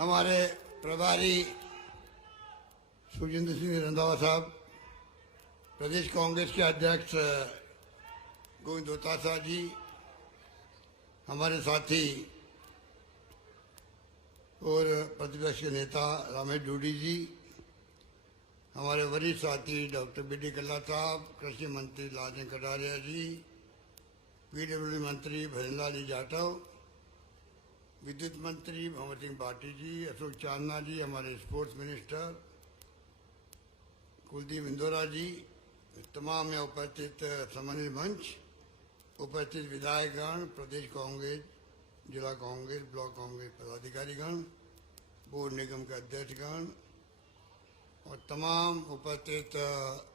हमारे प्रभारी सुजिंदर सिंह रंधावा साहब, प्रदेश कांग्रेस के अध्यक्ष गोविंद दोतासा जी, हमारे साथी और प्रतिपक्ष के नेता रमेश डूडी जी, हमारे वरिष्ठ साथी डॉक्टर बी डी कल्ला साहब, कृषि मंत्री लालचंद कटारिया जी, पीडब्ल्यूडी मंत्री भजनलाल जी जाटव, विद्युत मंत्री मोहम्मद सिंह भाटी जी, अशोक चांदना जी, हमारे स्पोर्ट्स मिनिस्टर कुलदीप इंदौरा जी, तमाम में उपस्थित सम्मानित मंच, उपस्थित विधायकगण, प्रदेश कांग्रेस, जिला कांग्रेस, ब्लॉक कांग्रेस पदाधिकारीगण, बोर्ड निगम के अध्यक्षगण और तमाम उपस्थित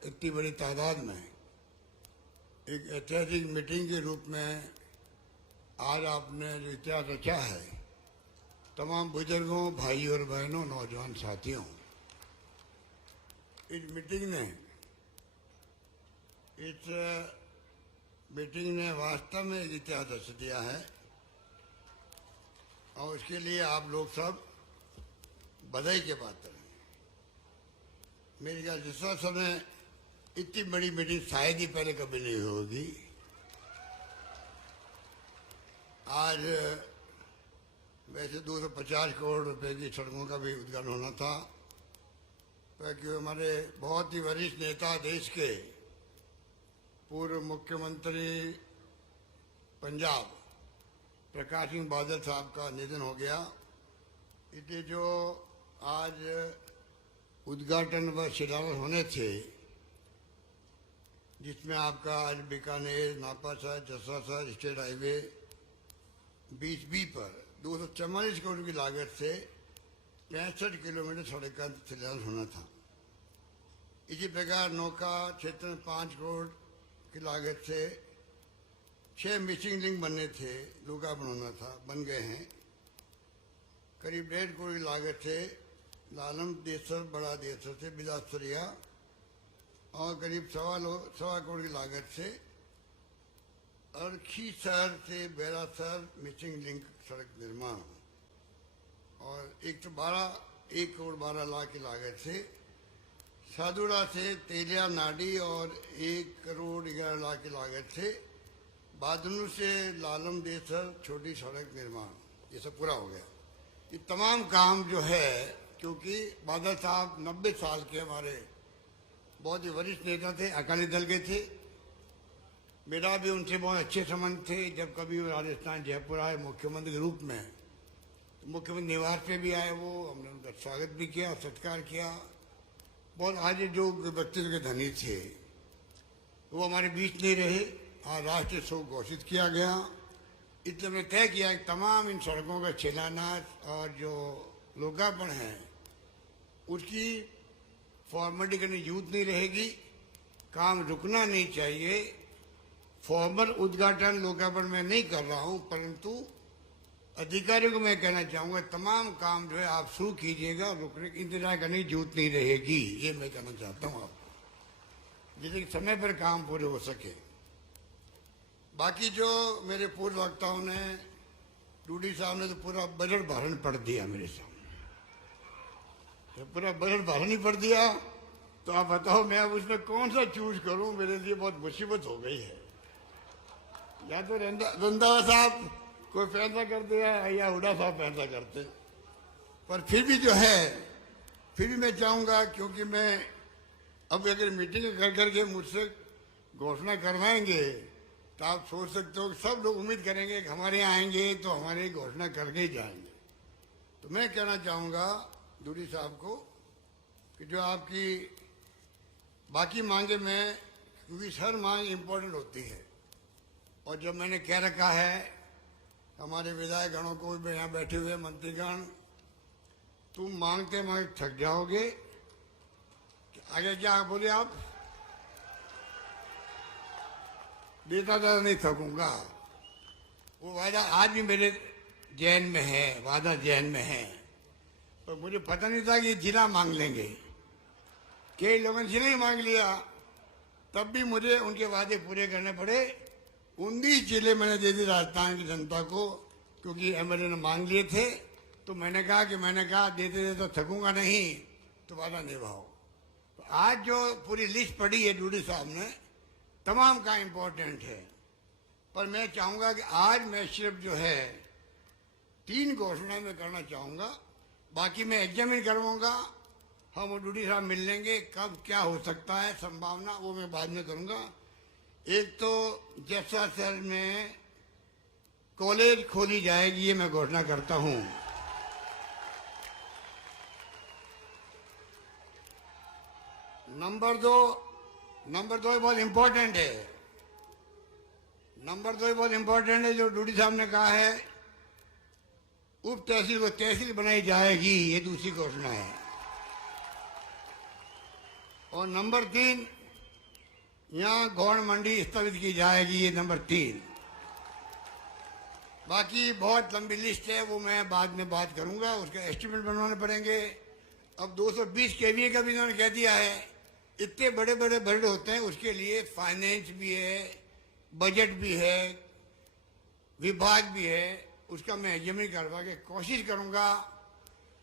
इतनी बड़ी तादाद में एक ऐतिहासिक मीटिंग के रूप में आज आपने जो इतिहास रचा है, तमाम बुजुर्गों, भाइयों और बहनों, नौजवान साथियों, इस मीटिंग ने वास्तव में एक इतिहास रच दिया है और उसके लिए आप लोग सब बधाई के पात्र हैं। मेरे ख्याल जिस समय इतनी बड़ी मीटिंग शायद ही पहले कभी नहीं होगी। आज वैसे 250 करोड़ रुपए की सड़कों का भी उद्घाटन होना था, क्योंकि हमारे बहुत ही वरिष्ठ नेता, देश के पूर्व मुख्यमंत्री पंजाब प्रकाश सिंह बादल साहब का निधन हो गया। इसलिए जो आज उद्घाटन व शिलान्यास होने थे, जिसमें आपका आज बीकानेर, नापासा, जसासा स्टेट हाईवे 20B पर 244 करोड़ की लागत से 65 किलोमीटर सड़क का शिलान्यास होना था। इसी प्रकार नौका क्षेत्र में 5 करोड़ की लागत से 6 मिसिंग लिंक बनने थे, लोकार्पण होना था, बन गए हैं। करीब 1.5 करोड़ की लागत से लालम देसर, बड़ा देसर से बिलासपुरिया और करीब 1.25 करोड़ की लागत से अरखी शहर से बेरासर मिसिंग लिंक सड़क निर्माण और 1 करोड़ 12 लाख की लागत से सादुड़ा से तेलिया नाडी और 1 करोड़ 11 लाख की लागत से बादनू से लालम देसर छोटी सड़क निर्माण, ये सब पूरा हो गया। ये तमाम काम जो है, क्योंकि बादल साहब 90 साल के हमारे बहुत ही वरिष्ठ नेता थे, अकाली दल के थे। मेरा भी उनसे बहुत अच्छे संबंध थे। जब कभी वो राजस्थान जयपुर आए मुख्यमंत्री के रूप में, तो मुख्यमंत्री निवास पे भी आए, वो हमने उनका स्वागत भी किया, सत्कार किया। बहुत आज जो व्यक्तित्व के धनी थे वो हमारे बीच नहीं रहे। आज राष्ट्रीय शोक घोषित किया गया। इसलिए हमने तय किया कि तमाम इन सड़कों का शिलान्यास और जो लोकार्पण है उसकी फॉर्मेलिटी करने की जरूरत नहीं रहेगी, काम रुकना नहीं चाहिए। फॉर्मल उद्घाटन लोकार्पण में नहीं कर रहा हूं, परंतु अधिकारियों को मैं कहना चाहूंगा तमाम काम जो है आप शुरू कीजिएगा, रुकने की इंतजार करने की जरूरत नहीं रहेगी। ये मैं कहना चाहता हूं आपको, जिससे कि समय पर काम पूरे हो सके। बाकी जो मेरे पूर्व वक्ताओं ने, डूडी साहब ने तो पूरा बजट भारण पढ़ दिया मेरे सामने, तो पूरा बजट भारण ही पढ़ दिया। तो आप बताओ मैं अब उसमें कौन सा चूज करूं? मेरे लिए बहुत मुसीबत हो गई है। या तो रंधावा साहब कोई फैसला कर दिया या हुड्डा साहब फैसला करते, पर फिर भी जो है, फिर भी मैं चाहूंगा, क्योंकि मैं अब अगर मीटिंग कर करके मुझसे घोषणा करवाएंगे तो आप सोच सकते हो कि सब लोग उम्मीद करेंगे कि हमारे यहाँ आएंगे तो हमारी घोषणा करके ही जाएंगे। तो मैं कहना चाहूंगा डूडी साहब को कि जो आपकी बाकी मांगे में, क्योंकि हर मांग इम्पोर्टेंट होती है, और जब मैंने कह रखा है हमारे विधायकगणों को भी यहाँ बैठे हुए मंत्रीगण, तुम मांगते मांगते थक जाओगे। आगे क्या बोले आप? देता था नहीं थकूंगा। वो वादा आज भी मेरे जहन में है, वादा जहन में है, पर मुझे पता नहीं था कि जिला मांग लेंगे। कई लोगों ने जिला ही मांग लिया, तब भी मुझे उनके वादे पूरे करने पड़े। 19 जिले मैंने दे दी राजस्थान की जनता को, क्योंकि एमएलए ने मांग लिए थे। तो मैंने कहा देते देते तो थकूंगा नहीं, तो वादा निभाओ। तो आज जो पूरी लिस्ट पड़ी है डूडी साहब ने, तमाम का इम्पोर्टेंट है, पर मैं चाहूंगा कि आज मैं सिर्फ जो है 3 घोषणाएं मैं करना चाहूंगा, बाकी मैं एग्जामिन करवाऊंगा। हम डूडी साहब मिल लेंगे, कब क्या हो सकता है संभावना, वो मैं बाद में करूंगा। एक तो जैसा शहर में कॉलेज खोली जाएगी, ये मैं घोषणा करता हूं। नंबर दो बहुत इंपॉर्टेंट है। जो डूडी साहब ने कहा है उप तहसील को तहसील बनाई जाएगी, ये दूसरी घोषणा है। और नंबर 3, यहाँ गौड़ मंडी स्थगित की जाएगी, ये नंबर 3। बाकी बहुत लंबी लिस्ट है, वो मैं बाद में बात करूंगा, उसका एस्टिमेट बनवाने पड़ेंगे। अब 220 केवीए का भी इन्होंने कह दिया है। इतने बड़े बड़े बजट होते हैं, उसके लिए फाइनेंस भी है, बजट भी है, विभाग भी है, उसका मैं एग्जामिन करवा के कोशिश करूंगा।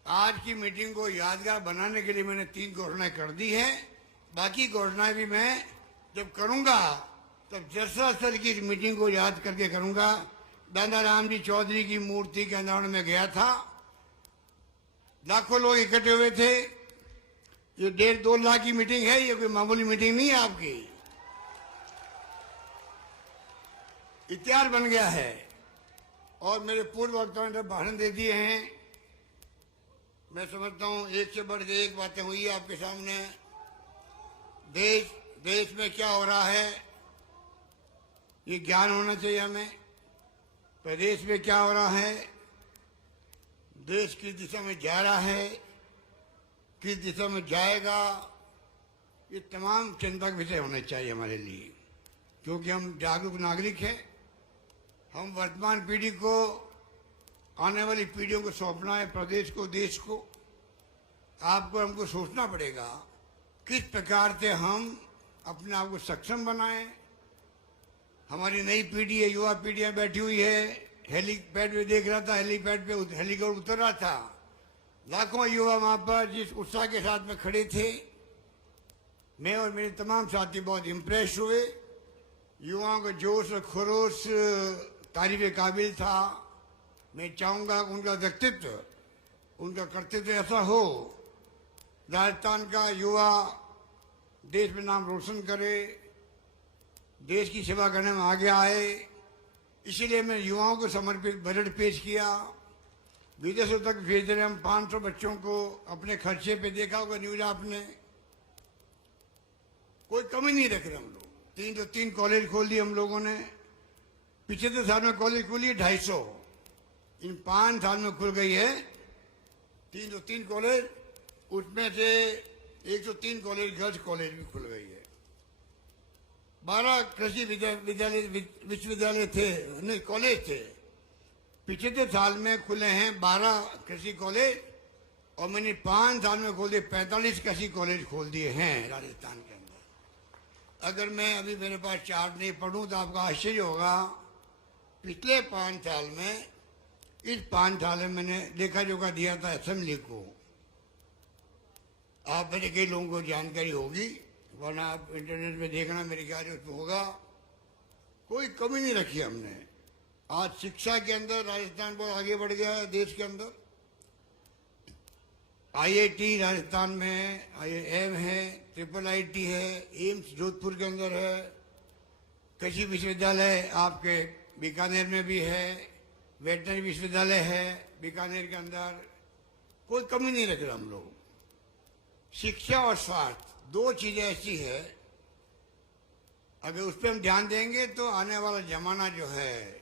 आज की मीटिंग को यादगार बनाने के लिए मैंने 3 घोषणाएं कर दी है। बाकी घोषणाएं भी मैं जब करूंगा तब जसरा सर की मीटिंग को याद करके करूंगा। दादाराम जी चौधरी की मूर्ति के अंदर में गया था, लाखों लोग इकट्ठे हुए थे। ये 1.5-2 लाख की मीटिंग है, ये कोई मामूली मीटिंग नहीं है आपकी। इतिहास बन गया है। और मेरे पूर्व वक्ताओं ने भाषण दे दिए हैं। मैं समझता हूं एक से बढ़ के एक बातें हुई है आपके सामने। देश में क्या हो रहा है ये ज्ञान होना चाहिए हमें। प्रदेश में क्या हो रहा है, देश किस दिशा में जा रहा है, किस दिशा में जाएगा, ये तमाम चिंता के विषय होने चाहिए हमारे लिए, क्योंकि हम जागरूक नागरिक हैं। हम वर्तमान पीढ़ी को, आने वाली पीढ़ियों को सौंपना है प्रदेश को, देश को। आपको हमको सोचना पड़ेगा किस प्रकार से हम अपने आप को सक्षम बनाएं। हमारी नई पीढ़ी है, युवा पीढ़ियां बैठी हुई है। हेलीपैड पे देख रहा था, हेलीपैड पे हेलीकॉप्टर उतर रहा था, लाखों युवा वहां पर जिस उत्साह के साथ में खड़े थे, मैं और मेरे तमाम साथी बहुत इम्प्रेस हुए। युवाओं का जोश और खरोश तारीफ काबिल था। मैं चाहूंगा उनका व्यक्तित्व, उनका कर्तव्य ऐसा हो, राजस्थान का युवा देश में नाम रोशन करे, देश की सेवा करने में आगे आए। इसीलिए मैं युवाओं को समर्पित बजट पेश किया। विदेशों तक भेज रहे हम 500 बच्चों को अपने खर्चे पे। देखा होगा न्यूज आपने, कोई कमी नहीं रख रहे हम लोग। 303 कॉलेज खोल दिए हम लोगों ने। पिछले साल में कॉलेज खुली है 250, इन 5 साल में खुल गई है 303 कॉलेज। उसमें से 103 कॉलेज गर्ल्स कॉलेज भी खुल गई है। 12 कृषि विश्वविद्यालय थे, नहीं कॉलेज थे, पिछले साल में खुले हैं 12 कृषि कॉलेज। और मैंने 5 साल में खोल दिए 45 कृषि कॉलेज खोल दिए हैं राजस्थान के अंदर। अगर मैं अभी मेरे पास चार्ट नहीं पढ़ूं तो आपका आश्चर्य होगा। पिछले 5 साल में, इस 5 साल में मैंने लेखा जोखा दिया था असेंबली को। आप मेरे कई लोगों को जानकारी होगी, वरना आप इंटरनेट में देखना, मेरे ख्याल से उसमें होगा। कोई कमी नहीं रखी हमने। आज शिक्षा के अंदर राजस्थान बहुत आगे बढ़ गया है देश के अंदर। IIT राजस्थान में, IIM है, IIIT है, एम्स जोधपुर के अंदर है, कृषि विश्वविद्यालय आपके बीकानेर में भी है, वेटनरी विश्वविद्यालय है बीकानेर के अंदर। कोई कमी नहीं रख रहे हम लोग। शिक्षा और स्वास्थ्य 2 चीजें ऐसी है, अगर उस पर हम ध्यान देंगे तो आने वाला जमाना जो है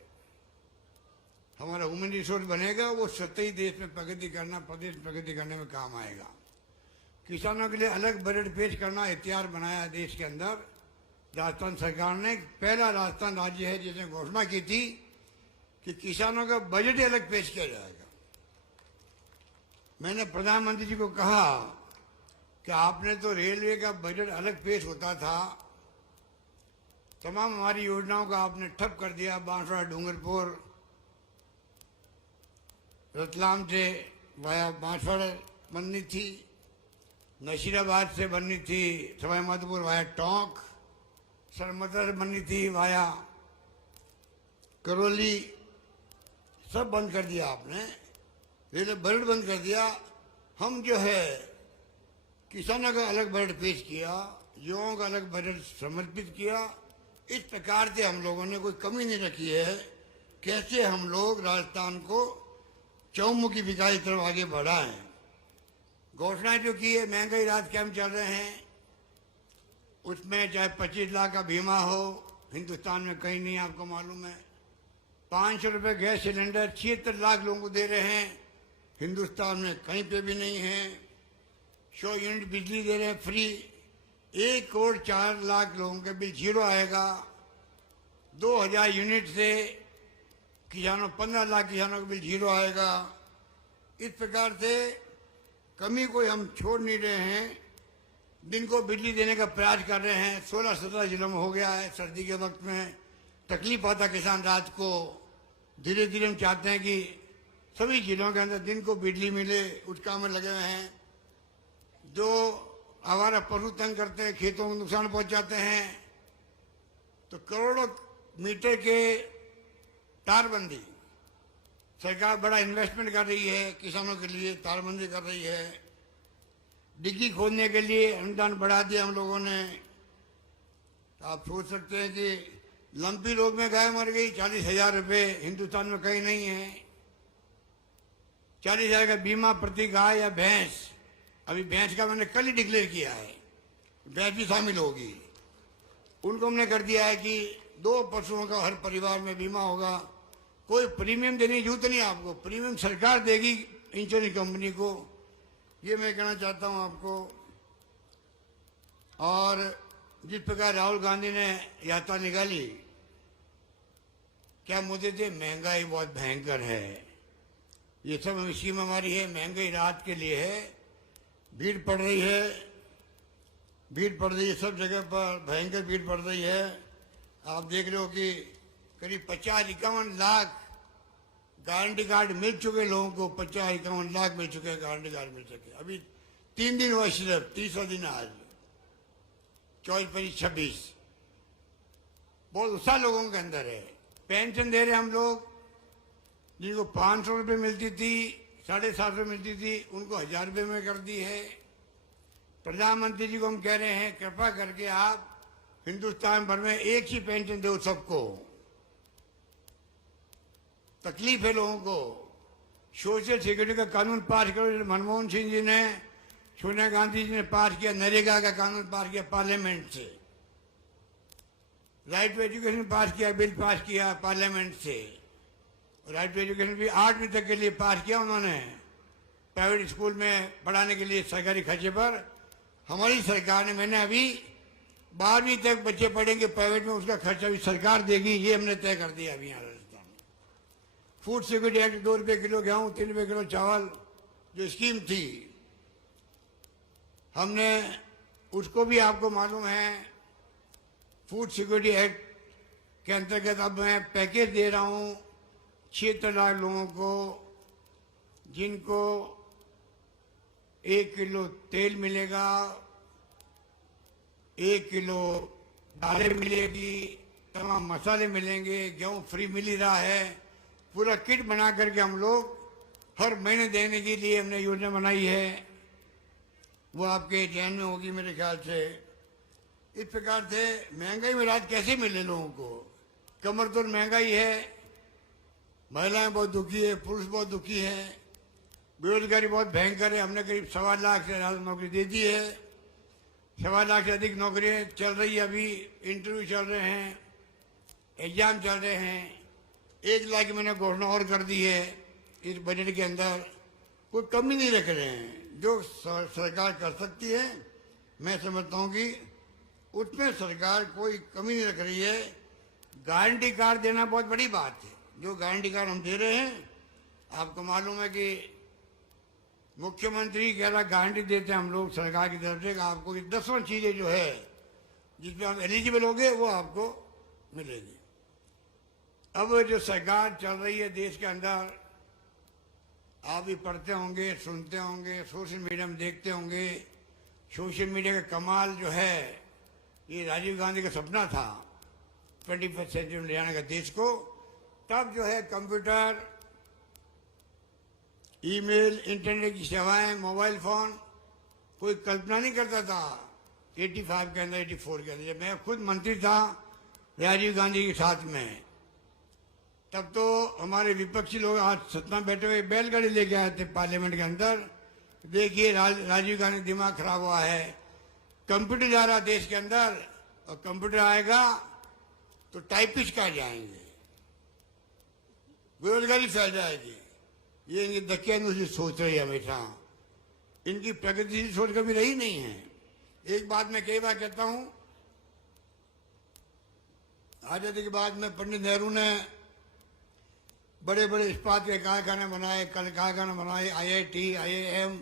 हमारा ह्यूमन रिसोर्स बनेगा, वो सतही देश में प्रगति करना, प्रदेश प्रगति करने में काम आएगा। किसानों के लिए अलग बजट पेश करना इतिहास बनाया देश के अंदर। राजस्थान सरकार ने पहला राजस्थान राज्य है जिसने घोषणा की थी कि किसानों का बजट ही अलग पेश किया जाएगा। मैंने प्रधानमंत्री जी को कहा कि आपने तो रेलवे का बजट अलग पेश होता था, तमाम हमारी योजनाओं का आपने ठप कर दिया। बांसवाड़ा, डूंगरपुर, रतलाम से वाया बांसवाड़ा बननी थी, नशीराबाद से बननी थी सवाई माधोपुर वाया टोंक, सरमता से बननी थी वाया करौली, सब बंद कर दिया आपने, रेल बजट बंद कर दिया। हम जो है किसानों का अलग बजट पेश किया, युवाओं का अलग बजट समर्पित किया। इस प्रकार से हम लोगों ने कोई कमी नहीं रखी है। कैसे हम लोग राजस्थान को चौमुखी विकास की तरफ आगे बढ़ाएं। घोषणाएं जो की है, महंगाई राहत कैंप चल रहे हैं, उसमें चाहे 25 लाख का बीमा हो, हिंदुस्तान में कहीं नहीं, आपको मालूम है। 500 रुपये गैस सिलेंडर 76 लाख लोगों को दे रहे हैं, हिंदुस्तान में कहीं पे भी नहीं है। 100 यूनिट बिजली दे रहे हैं फ्री, 1 करोड़ 4 लाख लोगों के बिल जीरो आएगा। 2000 यूनिट से किसानों 15 लाख किसानों का बिल जीरो आएगा। इस प्रकार से कमी कोई हम छोड़ नहीं रहे हैं। दिन को बिजली देने का प्रयास कर रहे हैं। 16-17 जिलों में हो गया है। सर्दी के वक्त में तकलीफ आता किसान रात को, धीरे धीरे हम चाहते हैं कि सभी जिलों के अंदर दिन को बिजली मिले, उस काम में लगे हुए हैं। जो आवारा पशु तंग करते हैं, खेतों को नुकसान पहुंचाते हैं, तो करोड़ों मीटर के तारबंदी, सरकार बड़ा इन्वेस्टमेंट कर रही है किसानों के लिए, तारबंदी कर रही है। डिग्गी खोदने के लिए अनुदान बढ़ा दिया हम लोगों ने। तो आप सोच सकते हैं कि लंपी रोग में गाय मर गई, 40,000 रुपये, हिंदुस्तान में कहीं नहीं है। 40,000 का बीमा प्रति गाय या भैंस, अभी भैंस का मैंने कल ही डिक्लेयर किया है, भैंस भी शामिल होगी। उनको हमने कर दिया है कि 2 पशुओं का हर परिवार में बीमा होगा। कोई प्रीमियम देने की जरूरत नहीं, आपको प्रीमियम सरकार देगी इंश्योरेंस कंपनी को। ये मैं कहना चाहता हूं आपको। और जिस प्रकार राहुल गांधी ने यात्रा निकाली, क्या मुद्दे थे? महंगाई बहुत भयंकर है, ये सब स्कीम हमारी है, महंगाई राहत के लिए है। भीड़ पड़ रही है, भीड़ पड़ रही है, सब जगह पर भयंकर भीड़ पड़ रही है। आप देख रहे हो कि करीब 50-51 लाख गारंटी कार्ड मिल चुके लोगों को, 50-51 लाख मिल चुके हैं, गारंटी कार्ड मिल चुके। अभी 3 दिन हुआ, सिर्फ 30वां दिन आज, 24-25-26। बहुत उत्साह लोगों के अंदर है। पेंशन दे रहे हम लोग, जिनको 500 रुपये मिलती थी, 750 मिलती थी, उनको 1000 रुपये में कर दी है। प्रधानमंत्री जी को हम कह रहे हैं, कृपा करके आप हिंदुस्तान भर में एक ही पेंशन दो सबको। तकलीफ है लोगों को। सोशल सिक्योरिटी का कानून पास करो, मनमोहन सिंह जी ने, सोनिया गांधी जी ने पास किया। नरेगा का कानून पास किया पार्लियामेंट से। राइट टू एजुकेशन पास किया, बिल पास किया पार्लियामेंट से। राइट टू एजुकेशन भी 8वीं तक के लिए पास किया उन्होंने, प्राइवेट स्कूल में पढ़ाने के लिए सरकारी खर्चे पर। हमारी सरकार ने, मैंने अभी 12वीं तक बच्चे पढ़ेंगे प्राइवेट में, उसका खर्चा भी सरकार देगी, ये हमने तय कर दिया अभी यहाँ राजस्थान में। फूड सिक्योरिटी एक्ट, 2 रुपये किलो गेहूँ, 3 रुपये किलो चावल जो स्कीम थी, हमने उसको भी, आपको मालूम है, फूड सिक्योरिटी एक्ट के अंतर्गत अब मैं पैकेज दे रहा हूँ 76 लाख लोगों को, जिनको 1 किलो तेल मिलेगा, 1 किलो दालें मिलेगी, तमाम मसाले मिलेंगे, गेहूँ फ्री मिल ही रहा है। पूरा किट बना करके हम लोग हर महीने देने के लिए हमने योजना बनाई है। वो आपके ध्यान में होगी मेरे ख्याल से। इस प्रकार से महंगाई में राहत कैसे मिले लोगों को? कमर तोड़ महंगाई है, महिलाएं बहुत दुखी है, पुरुष बहुत दुखी है, बेरोजगारी बहुत भयंकर है। हमने करीब 1.25 लाख से ज्यादा नौकरी दे दी है। 1.25 लाख से अधिक नौकरियां चल रही है, अभी इंटरव्यू चल रहे हैं, एग्जाम चल रहे हैं। 1 लाख की मैंने घोषणा और कर दी है इस बजट के अंदर। कोई कमी नहीं रख रहे हैं। जो सरकार कर सकती है, मैं समझता हूँ कि उसमें सरकार कोई कमी नहीं रख रही है। गारंटी कार्ड देना बहुत बड़ी बात है। जो गारंटी कार्ड हम दे रहे हैं, आपको मालूम है कि मुख्यमंत्री कह रहा गारंटी देते हैं हम लोग सरकार की तरफ से, आपको 10वां चीजें जो है जिसमें आप एलिजिबल होंगे वो आपको मिलेगी। अब जो सरकार चल रही है देश के अंदर, आप भी पढ़ते होंगे, सुनते होंगे, सोशल मीडिया में देखते होंगे। सोशल मीडिया का कमाल जो है, ये राजीव गांधी का सपना था 21st सेंचुरी में ले जाने का देश को। तब जो है कंप्यूटर, ईमेल, इंटरनेट की सेवाएं, मोबाइल फोन कोई कल्पना नहीं करता था 85 के अंदर, 84 के अंदर। जब मैं खुद मंत्री था राजीव गांधी के साथ में, तब तो हमारे विपक्षी लोग आज सत्ता में बैठे हुए बैलगाड़ी लेके आए थे पार्लियामेंट के अंदर। देखिए राजीव गांधी दिमाग खराब हुआ है, कंप्यूटर जा रहा देश के अंदर, और कंप्यूटर आएगा तो टाइपिस्ट कहाँ जाएंगे, बेरोजगारी फैल जाएगी। ये इनकी दकियानुसी सोच रही है हमेशा, इनकी प्रगतिशील सोच कभी रही नहीं है। एक बात मैं कई बार कहता हूं, आजादी के बाद में पंडित नेहरू ने बड़े बड़े इस्पात के कारखाने बनाए, कल कारखाने बनाए, IIT, IIM,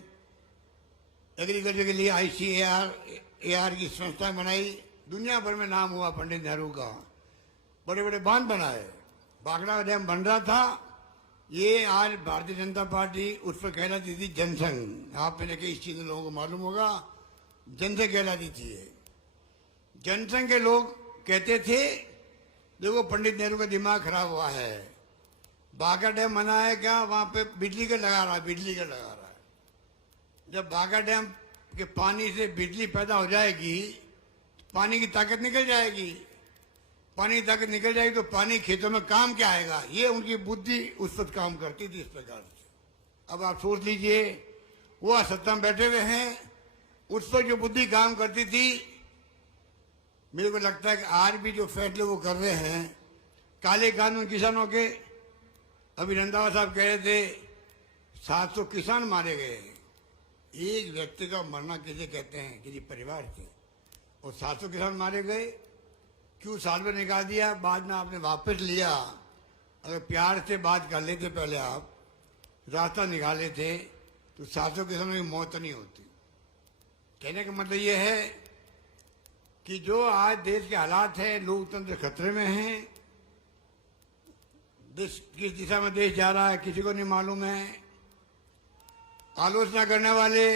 एग्रीकल्चर के लिए ICAR की संस्था बनाई। दुनिया भर में नाम हुआ पंडित नेहरू का। बड़े बड़े बांध बनाए, बागड़ा डैम बन रहा था। ये आज भारतीय जनता पार्टी उस पर कहलाती थी जनसंघ। आप मैंने कई इस चीज लोगों को मालूम होगा, जनसंघ कहलाती थी। जनसंघ के लोग कहते थे देखो पंडित नेहरू का दिमाग खराब हुआ है, बाघा डैम बना है क्या, वहां पे बिजली का लगा रहा है, बिजली का लगा रहा है। जब बाघा डैम के पानी से बिजली पैदा हो जाएगी, पानी की ताकत निकल जाएगी, पानी की ताकत निकल जाएगी तो पानी खेतों में काम क्या आएगा। ये उनकी बुद्धि उस वक्त काम करती थी इस प्रकार से। अब आप सोच लीजिए, वो सत्ता में बैठे हुए हैं, उस पर जो बुद्धि काम करती थी, मेरे को लगता है कि आज भी जो फैसले वो कर रहे हैं, काले कानून किसानों के, अभी रंधावा साहब कह रहे थे 700 किसान मारे गए। एक व्यक्ति का मरना किसे कहते हैं, किसी परिवार के, और 700 किसान मारे गए। क्यों साल में निकाल दिया, बाद में आपने वापस लिया। अगर प्यार से बात कर लेते, पहले आप रास्ता निकाले थे, तो 700 किसानों की मौत नहीं होती। कहने का मतलब ये है कि जो आज देश के हालात है, लोकतंत्र खतरे में है। देश किस दिशा में देश जा रहा है किसी को नहीं मालूम है। आलोचना करने वाले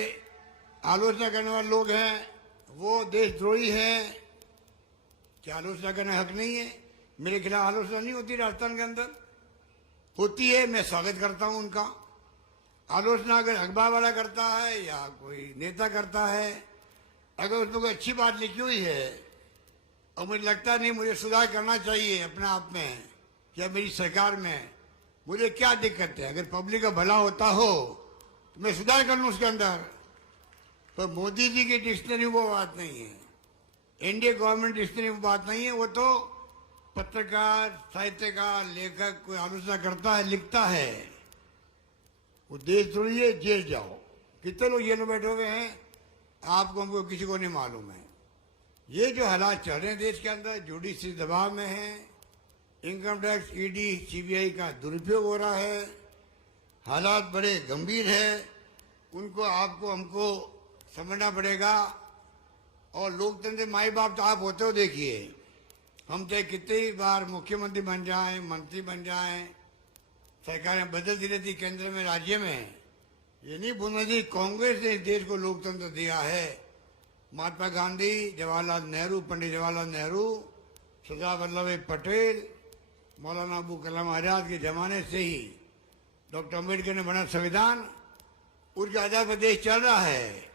लोग हैं, वो देशद्रोही हैं। क्या आलोचना करना हक नहीं है? मेरे खिलाफ आलोचना नहीं होती राजस्थान के अंदर, होती है, मैं स्वागत करता हूं उनका। आलोचना अगर अखबार वाला करता है या कोई नेता करता है, अगर उसमें कोई अच्छी बात लिखी हुई है और मुझे लगता नहीं मुझे सुधार करना चाहिए अपने आप में या मेरी सरकार में, मुझे क्या दिक्कत है? अगर पब्लिक का भला होता हो तो मैं सुधार कर लूं उसके अंदर। तो मोदी जी की डिक्शनरी वो बात नहीं है, एनडीए गवर्नमेंट डिक्शनरी वो बात नहीं है। वो तो पत्रकार, साहित्यकार, लेखक कोई आलोचना करता है, लिखता है, वो देशद्रोही है, जेल जाओ। कितने लोग जेल में बैठे हुए हैं आपको, हमको, किसी को नहीं मालूम है। ये जो हालात चल रहे हैं देश के अंदर, जुडिशरी दबाव में है, इनकम टैक्स, ईडी, सीबीआई का दुरुपयोग हो रहा है, हालात बड़े गंभीर है। उनको आपको हमको समझना पड़ेगा। और लोकतंत्र माई बाप तो आप होते हो। देखिए, हम चाहे कितनी बार मुख्यमंत्री बन जाएं, मंत्री बन जाएं, सरकारें बदलती रहती केंद्र में, राज्य में, ये नहीं भूलना चाहिए कांग्रेस ने इस देश को लोकतंत्र दिया है। महात्मा गांधी, जवाहरलाल नेहरू, पंडित जवाहरलाल नेहरू, सरदार वल्लभ भाई पटेल, मौलाना अबू कलाम आजाद के जमाने से ही डॉक्टर अम्बेडकर ने बना संविधान, उनके आजाद प्रदेश चल रहा है।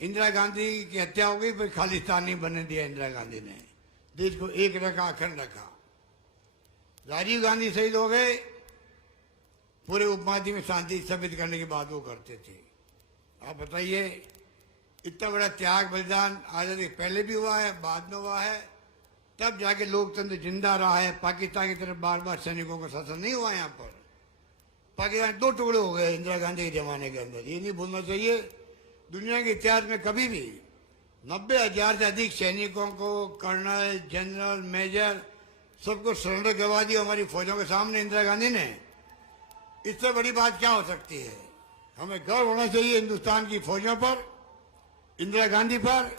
इंदिरा गांधी की हत्या हो गई, फिर खालिस्तान नहीं बनने दिया इंदिरा गांधी ने, देश को एक रखा, अखंड रखा। राजीव गांधी शहीद हो गए, पूरे उपमहाद्वीप में शांति स्थापित करने की बात वो करते थे। आप बताइए, इतना बड़ा त्याग बलिदान आजादी पहले भी हुआ है, बाद में हुआ है, तब जाके लोकतंत्र जिंदा रहा है। पाकिस्तान की तरफ बार बार सैनिकों का शासन नहीं हुआ। यहाँ पर पाकिस्तान 2 टुकड़े हो गए इंदिरा गांधी के जमाने के अंदर। ये नहीं भूलना चाहिए। दुनिया के इतिहास में कभी भी 90,000 से अधिक सैनिकों को, कर्नल, जनरल, मेजर, सबको सरेंडर करवा दिया हमारी फौजों के सामने इंदिरा गांधी ने। इससे बड़ी बात क्या हो सकती है? हमें गर्व होना चाहिए हिंदुस्तान की फौजों पर, इंदिरा गांधी पर,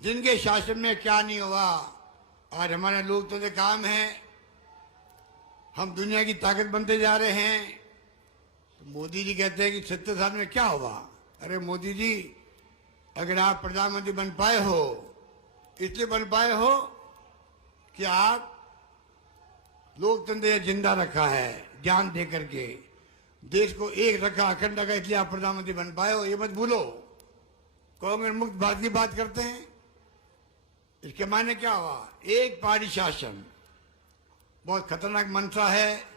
जिनके शासन में क्या नहीं हुआ। आज हमारे लोकतंत्र काम है, हम दुनिया की ताकत बनते जा रहे हैं। तो मोदी जी कहते हैं कि 70 साल में क्या हुआ। अरे मोदी जी, अगर आप प्रधानमंत्री बन पाए हो, इसलिए बन पाए हो कि आप लोकतंत्र जिंदा रखा है, जान दे करके देश को एक रखा, अखंड रखा, इसलिए आप प्रधानमंत्री बन पाए हो। ये मत भूलो। कांग्रेस मुक्त भारत की बात करते हैं, इसके मायने क्या हुआ? एक पार्टी शासन बहुत खतरनाक मंशा है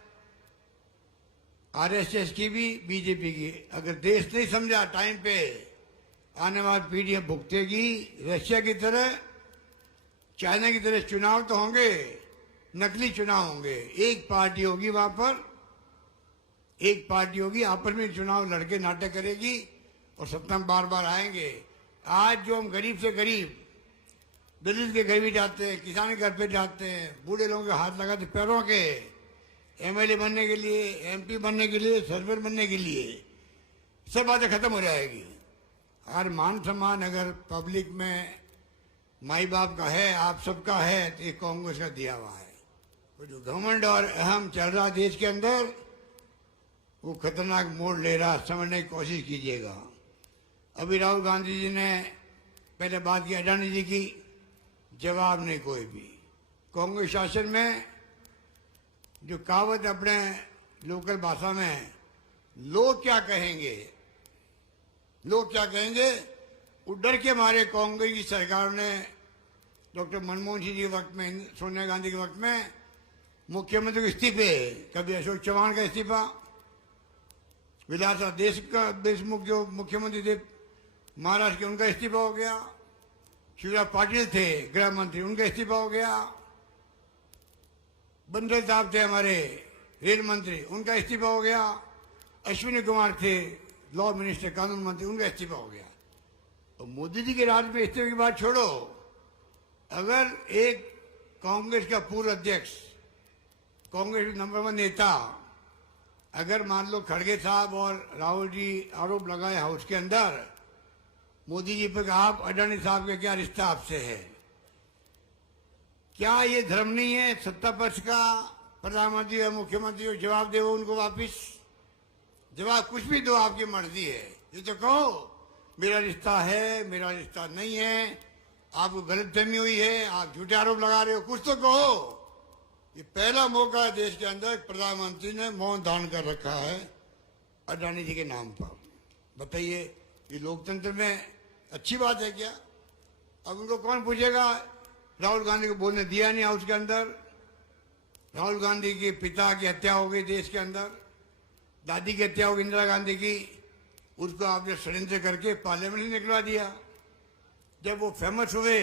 आरएसएस की भी, बीजेपी की। अगर देश नहीं समझा टाइम पे, आने वाली पीढ़ियां भुगतेगी। रशिया की तरह, चाइना की तरह चुनाव तो होंगे, नकली चुनाव होंगे। एक पार्टी होगी वहां पर, एक पार्टी होगी, आपस में चुनाव लड़के नाटक करेगी और सत्ता में बार बार आएंगे। आज जो हम गरीब से गरीब, दलित के घर भी जाते हैं, किसान के घर पे जाते हैं, बूढ़े लोगों के हाथ लगाते पैरों के, एमएलए बनने के लिए, एमपी बनने के लिए, सरपंच बनने के लिए, सब बातें खत्म हो जाएगी। हर मान सम्मान अगर पब्लिक में माई बाप का है, आप सबका है, तो ये कांग्रेस का दिया हुआ है। तो जो घमंड और अहम चल रहा देश के अंदर, वो खतरनाक मोड़ ले रहा, समझने की कोशिश कीजिएगा। अभी राहुल गांधी जी ने पहले बात की अडानी जी की, जवाब नहीं कोई भी। कांग्रेस शासन में जो कहावत अपने लोकल भाषा में, लोग क्या कहेंगे, लोग क्या कहेंगे, वो डर के मारे कांग्रेस की सरकार ने डॉक्टर मनमोहन सिंह जी के वक्त में, सोनिया गांधी के वक्त में मुख्यमंत्री के इस्तीफे, कभी अशोक चौहान का इस्तीफा, विलासा देशमुख जो मुख्यमंत्री थे महाराष्ट्र के, उनका इस्तीफा हो गया। शिवराज पाटिल थे गृह मंत्री, उनका इस्तीफा हो गया। बंदर साहब थे हमारे रेल मंत्री, उनका इस्तीफा हो गया। अश्विनी कुमार थे लॉ मिनिस्टर, कानून मंत्री, उनका इस्तीफा हो गया। तो मोदी जी के राज में इस्तीफे की बात छोड़ो, अगर एक कांग्रेस का पूर्व अध्यक्ष, कांग्रेस नंबर 1 नेता, अगर मान लो खड़गे साहब और राहुल जी आरोप लगाए हाउस के अंदर मोदी जी पर, आप अडानी साहब का क्या रिश्ता आपसे है, क्या ये धर्म नहीं है सत्ता पक्ष का? प्रधानमंत्री और मुख्यमंत्री को जवाब दे, उनको वापिस जवाब कुछ भी दो, आपकी मर्जी है। ये तो कहो मेरा रिश्ता है, मेरा रिश्ता नहीं है, आपको गलतफहमी हुई है, आप झूठे आरोप लगा रहे हो, कुछ तो कहो। ये पहला मौका है देश के अंदर, प्रधानमंत्री ने मौन धारण कर रखा है अडानी जी के नाम पर। बताइए, ये लोकतंत्र में अच्छी बात है क्या? अब उनको कौन पूछेगा? राहुल गांधी को बोलने दिया नहीं हाउस के अंदर। राहुल गांधी के पिता की हत्या हो गई देश के अंदर, दादी की हत्या हो गई इंदिरा गांधी की, उसको आपने षड्यंत्र करके पार्लियामेंट से निकलवा दिया। जब वो फेमस हुए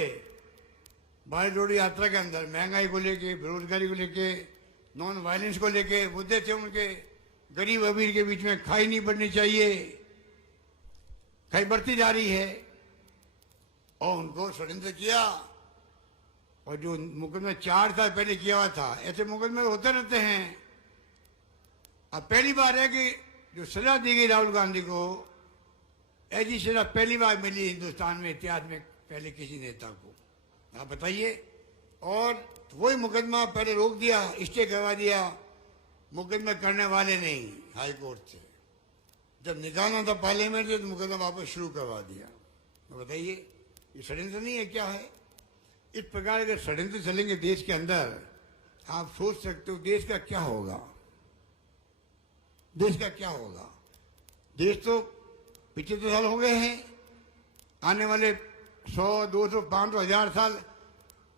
भारत जोड़ो यात्रा के अंदर, महंगाई को लेके, बेरोजगारी को लेके, नॉन वायलेंस को लेके मुद्दे थे उनके, गरीब अमीर के बीच में खाई नहीं बढ़नी चाहिए, खाई बढ़ती जा रही है, और उनको षड्यंत्र किया। और जो मुकदमा 4 साल पहले किया हुआ था, ऐसे मुकदमे होते रहते हैं। अब पहली बार है कि जो सजा दी गई राहुल गांधी को, ऐसी सजा पहली बार मिली हिंदुस्तान में, इतिहास में पहले किसी नेता को। आप बताइए। और वही मुकदमा पहले रोक दिया, स्टे करवा दिया, मुकदमा करने वाले नहीं, हाई कोर्ट से। जब निकालना था पार्लियामेंट से, तो मुकदमा वापस शुरू करवा दिया। तो बताइए, ये षड्यंत्र नहीं है क्या है? इस प्रकार अगर षड्यंत्र चलेंगे देश के अंदर, आप सोच सकते हो देश का क्या होगा, देश का क्या होगा। देश तो 75 साल हो गए हैं, आने वाले 100, 200, 500, 1000 साल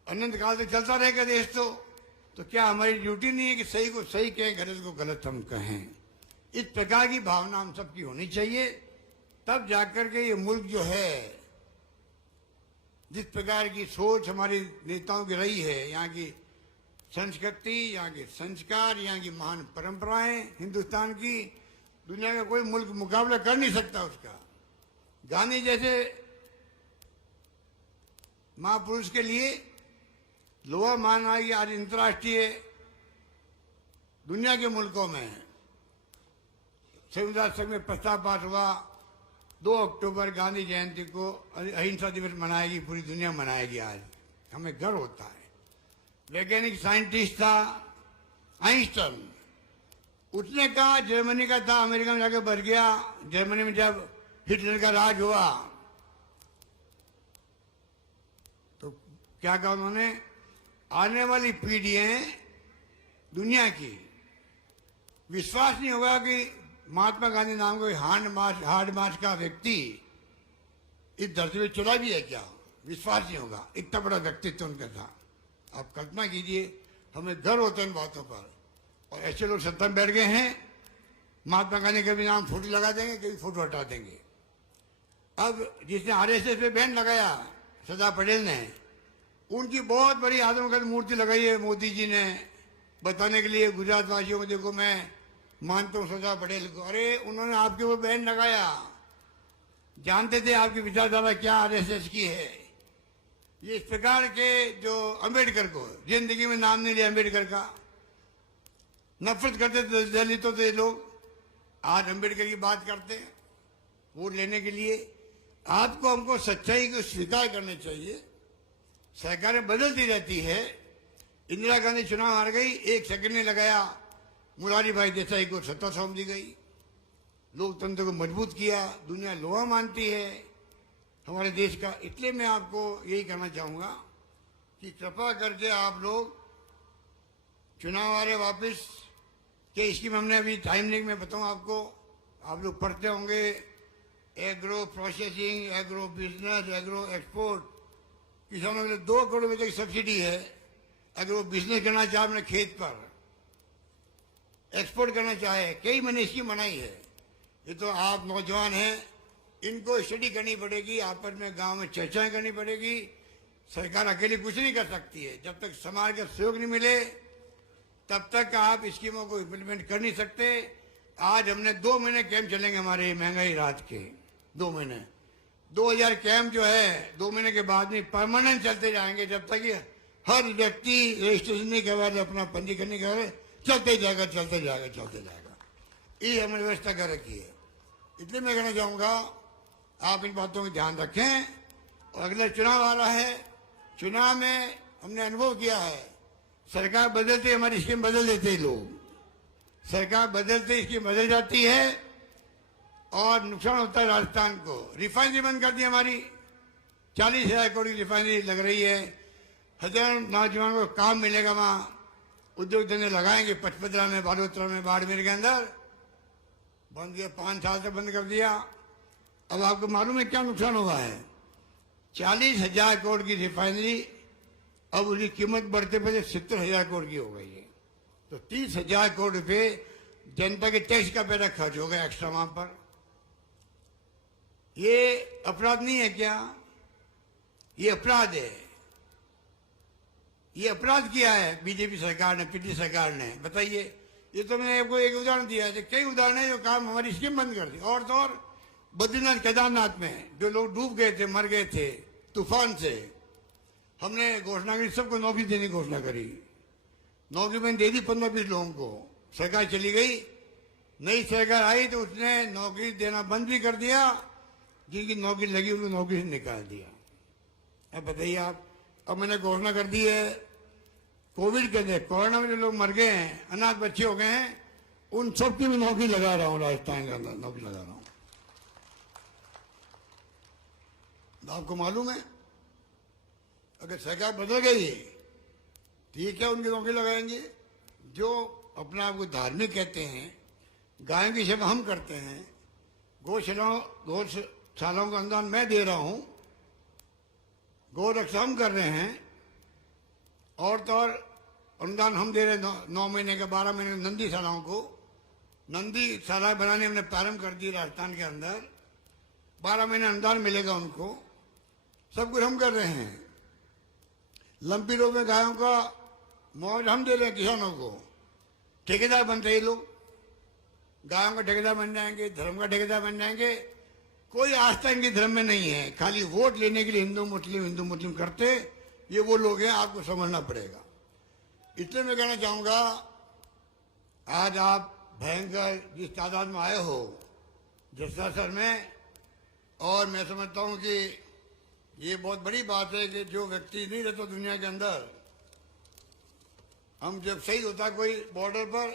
अनंत काल से चलता रहेगा देश। तो क्या हमारी ड्यूटी नहीं है कि सही को सही कहें, गलत को गलत हम कहें? इस प्रकार की भावना हम सबकी होनी चाहिए, तब जाकर के ये मुल्क जो है, जिस प्रकार की सोच हमारे नेताओं की रही है, यहाँ की संस्कृति, यहाँ के संस्कार, यहाँ की महान परंपराएं हिंदुस्तान की, दुनिया का कोई मुल्क मुकाबला कर नहीं सकता उसका। गांधी जैसे महापुरुष के लिए लोहा मानना कि आज अंतर्राष्ट्रीय दुनिया के मुल्कों में संविधान सभा में प्रस्ताव पास हुआ, 2 अक्टूबर गांधी जयंती को अहिंसा दिवस मनाएगी, पूरी दुनिया मनाएगी। आज हमें गर्व होता है। वैज्ञानिक साइंटिस्ट था आइंस्टाइन, उसने कहा जर्मनी का था, अमेरिका में जाकर बढ़ गया। जर्मनी में जब हिटलर का राज हुआ तो क्या कहा उन्होंने, आने वाली पीढ़ियां दुनिया की विश्वास नहीं होगा कि महात्मा गांधी नाम का हार्ड मार्च का व्यक्ति इस धरती में चला भी है क्या, विश्वास नहीं होगा। इतना बड़ा व्यक्तित्व उनका था। आप कल्पना कीजिए, हमें गर्व होता है इन बातों पर। और ऐसे लोग सत्ता में बैठ गए हैं, महात्मा गांधी का भी नाम फोटो लगा देंगे, कभी फोटो हटा देंगे। अब जिसने आरएसएस पे बैन लगाया सरदार पटेल ने, उनकी बहुत बड़ी आदमकद मूर्ति लगाई है मोदी जी ने, बताने के लिए गुजरात वासियों को, देखो मैं मानता हूँ सरदार पटेल को। अरे उन्होंने आपके ऊपर बैन लगाया, जानते थे आपकी विचारधारा क्या आरएसएस की है। ये इस प्रकार के जो अंबेडकर को जिंदगी में नाम नहीं लिया, अम्बेडकर का नफरत करते थे दलितों से लोग, आज अम्बेडकर की बात करते हैं वोट लेने के लिए। आपको हमको सच्चाई को स्वीकार करना चाहिए। सरकारें बदलती रहती है। इंदिरा गांधी चुनाव हार गई, 1 सेकंड नहीं लगाया, मुरारी भाई देसाई को सत्ता सौंप दी गई, लोकतंत्र को मजबूत किया। दुनिया लोहा मानती है हमारे देश का। इसलिए मैं आपको यही कहना चाहूंगा कि कृपा करके आप लोग चुनाव आ रहे वापिस के स्कीम हमने अभी टाइम नहीं, मैं बताऊं आपको, आप लोग पढ़ते होंगे, agro processing, agro business, agro export. किसानों के लिए 2 करोड़ रुपए की सब्सिडी है। एग्रो बिजनेस करना चाहे अपने खेत पर, एक्सपोर्ट करना चाहे, कई मैंने स्कीम बनाई है। ये तो आप नौजवान हैं, इनको स्टडी करनी पड़ेगी, आपस में गांव में चर्चाएं करनी पड़ेगी। सरकार अकेली कुछ नहीं कर सकती है। जब तक समाज का सहयोग नहीं मिले तब तक आप स्कीमों को इम्प्लीमेंट कर नहीं सकते। आज हमने 2 महीने कैंप चलेंगे हमारे महंगाई राहत के, 2 महीने, 2000 कैंप जो है 2 महीने के बाद में परमानेंट चलते जाएंगे, जब तक ये हर व्यक्ति रजिस्ट्रेशन नहीं करवा रहे, अपना पंजीकरण नहीं कर रहे, चलते जाएगा चलते जाएगा चलते जाएगा। ये हमने व्यवस्था कर रखी है। इसलिए मैं कहना चाहूंगा आप इन बातों का ध्यान रखें। और अगले चुनाव आ रहा है, चुनाव में हमने अनुभव किया है, सरकार बदलते हमारी स्कीम बदल देते हैं लोग, सरकार बदलते स्कीम बदल जाती है और नुकसान होता है राजस्थान को। रिफाइनरी बंद कर दी हमारी, 40,000 करोड़ की रिफाइनरी लग रही है, हजारों नौजवानों को काम मिलेगा, वहां उद्योग धंधे लगाएंगे। पचपदरा में, बालोतरा में, बाड़मेर के अंदर बंद किया, 5 साल से बंद कर दिया। अब आपको मालूम है क्या नुकसान हुआ है, 40,000 करोड़ की रिफाइनरी अब उसकी कीमत बढ़ते बढ़ते 70,000 करोड़ की हो गई है। तो 30,000 करोड़ रुपए जनता के टैक्स का पैसा खर्च हो गया एक्स्ट्रा वहां पर। ये अपराध नहीं है क्या? ये अपराध है। ये अपराध किया है बीजेपी सरकार ने, पिछली सरकार ने। बताइए, ये तो मैंने आपको एक उदाहरण दिया है, कई उदाहरण है जो काम हमारी स्कीम बंद कर दी। और तो और बद्रीनाथ केदारनाथ में जो लोग डूब गए थे, मर गए थे तूफान से, हमने घोषणा करी, सबको नौकरी देने की घोषणा करी। नौकरी मैंने दे दी 15-20 लोगों को। सरकार चली गई, नई सरकार आई तो उसने नौकरी देना बंद भी कर दिया, जिनकी नौकरी लगी उनको नौकरी से निकाल दिया। अब बताइए आप, अब मैंने घोषणा कर दी है, कोविड के अंदर, कोरोना में जो लोग मर गए हैं, अनाथ बच्चे हो गए हैं, उन सबकी भी नौकरी लगा रहा हूं, राजस्थान के अंदर नौकरी लगा रहा हूं। आपको मालूम है, अगर सरकार बदल गई तो ये क्या उनकी नौकरी लगाएंगे? जो अपना आपको धार्मिक कहते हैं, गायों की सेवा हम करते हैं, गौशालाओं का अनुदान मैं दे रहा हूं, गौ रक्षा हम कर रहे हैं, और तो और अनुदान हम दे रहे हैं 9 महीने का, 12 महीने का नंदी शालाओं को। नंदी शाला बनाने हमने प्रारंभ कर दी राजस्थान के अंदर, 12 महीने अनुदान मिलेगा उनको, सब कुछ हम कर रहे हैं। लंपी रोग में गायों का मुआवजा हम दे रहे हैं किसानों को। ठेकेदार बनते ही लोग, गायों का ठेकेदार बन जाएंगे, धर्म का ठेकेदार बन जाएंगे। कोई आस्था इनके धर्म में नहीं है, खाली वोट लेने के लिए हिंदू मुस्लिम करते, ये वो लोग हैं, आपको समझना पड़ेगा। इसलिए मैं कहना चाहूंगा, आज आप भयंकर जिस तादाद में आए हो जसरासर में, और मैं समझता हूं कि ये बहुत बड़ी बात है कि जो व्यक्ति नहीं रहता दुनिया के अंदर, हम जब शहीद होता कोई बॉर्डर पर,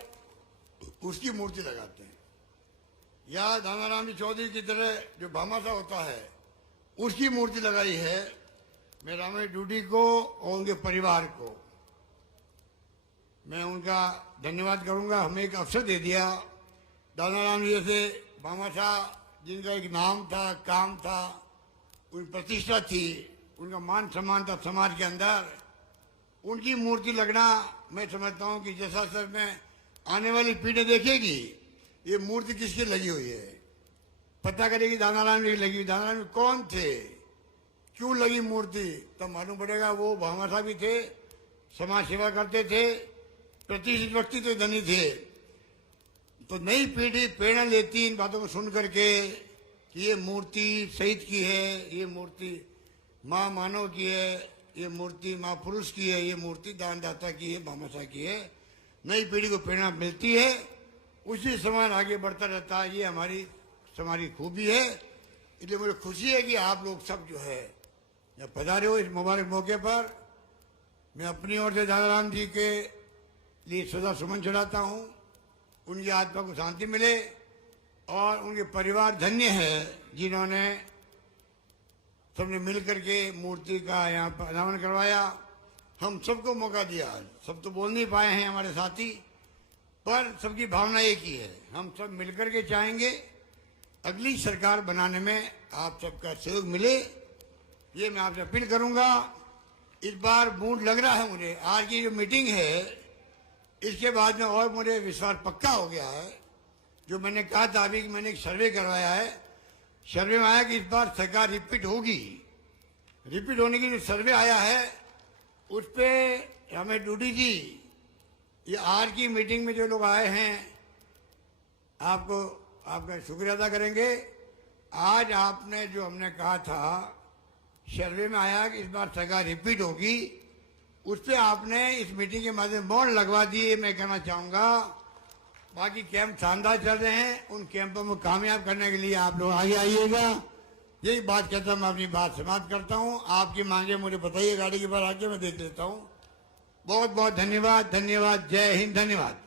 उसकी मूर्ति लगाते हैं, या दानाराम जी चौधरी की तरह जो भामाशाह होता है उसकी मूर्ति लगाई है। मैं रामेश डूडी को और उनके परिवार को मैं उनका धन्यवाद करूंगा। हमें एक अवसर दे दिया। दानाराम जी जैसे भामाशाह जिनका एक नाम था, काम था, उनकी प्रतिष्ठा थी, उनका मान सम्मान था समाज के अंदर, उनकी मूर्ति लगना मैं समझता हूं कि जैसा सर में आने वाली पीढ़ी देखेगी ये मूर्ति किसकी लगी हुई है, पता करेगी दानाराम जी की लगी हुई। दानाराम जी कौन थे, क्यों लगी मूर्ति, तब मालूम पड़ेगा वो भामाशाह भी थे, समाज सेवा करते थे, प्रतिष्ठित व्यक्ति तो धनी थे। तो नई पीढ़ी प्रेरणा लेती इन बातों को सुन करके कि ये मूर्ति शहीद की है, ये मूर्ति माँ मानव की है, ये मूर्ति माँ पुरुष की है, ये मूर्ति दानदाता की है, भामाशाह की है। नई पीढ़ी को प्रेरणा मिलती है, उसी समान आगे बढ़ता रहता है। ये हमारी खूबी है। इसलिए मुझे खुशी है कि आप लोग सब जो है जब पधारे हो इस मुबारक मौके पर। मैं अपनी ओर से दानाराम जी के लिए सदा सुमन चढ़ाता हूँ, उनकी आत्मा को शांति मिले और उनके परिवार धन्य है जिन्होंने सबने मिल करके मूर्ति का यहाँ पर अनावरण करवाया। हम सबको मौका दिया, सब तो बोल नहीं पाए हैं हमारे साथी, पर सबकी भावना एक ही है। हम सब मिलकर के चाहेंगे अगली सरकार बनाने में आप सबका सहयोग मिले, ये मैं आपसे अपील करूंगा। इस बार मूड लग रहा है मुझे, आज की जो मीटिंग है इसके बाद में और मुझे विश्वास पक्का हो गया है। जो मैंने कहा था अभी कि मैंने एक सर्वे करवाया है, सर्वे में आया कि इस बार सरकार रिपीट होगी। रिपीट होने की जो सर्वे आया है उस पर हमें डूडी जी, ये आज की मीटिंग में जो लोग आए हैं आपको आपका शुक्रिया अदा करेंगे। आज आपने जो हमने कहा था सर्वे में आया कि इस बार सरकार रिपीट होगी, उस पर आपने इस मीटिंग के माध्यम से मोहर लगवा दिए। मैं कहना चाहूंगा बाकी कैंप शानदार चल रहे हैं, उन कैंपों में कामयाब करने के लिए आप लोग आगे आइएगा। यही बात कहता मैं अपनी बात समाप्त करता हूँ। आपकी मांगे मुझे बताइए, गाड़ी के बाहर आके मैं देख लेता हूँ। बहुत बहुत धन्यवाद। धन्यवाद। जय हिंद। धन्यवाद।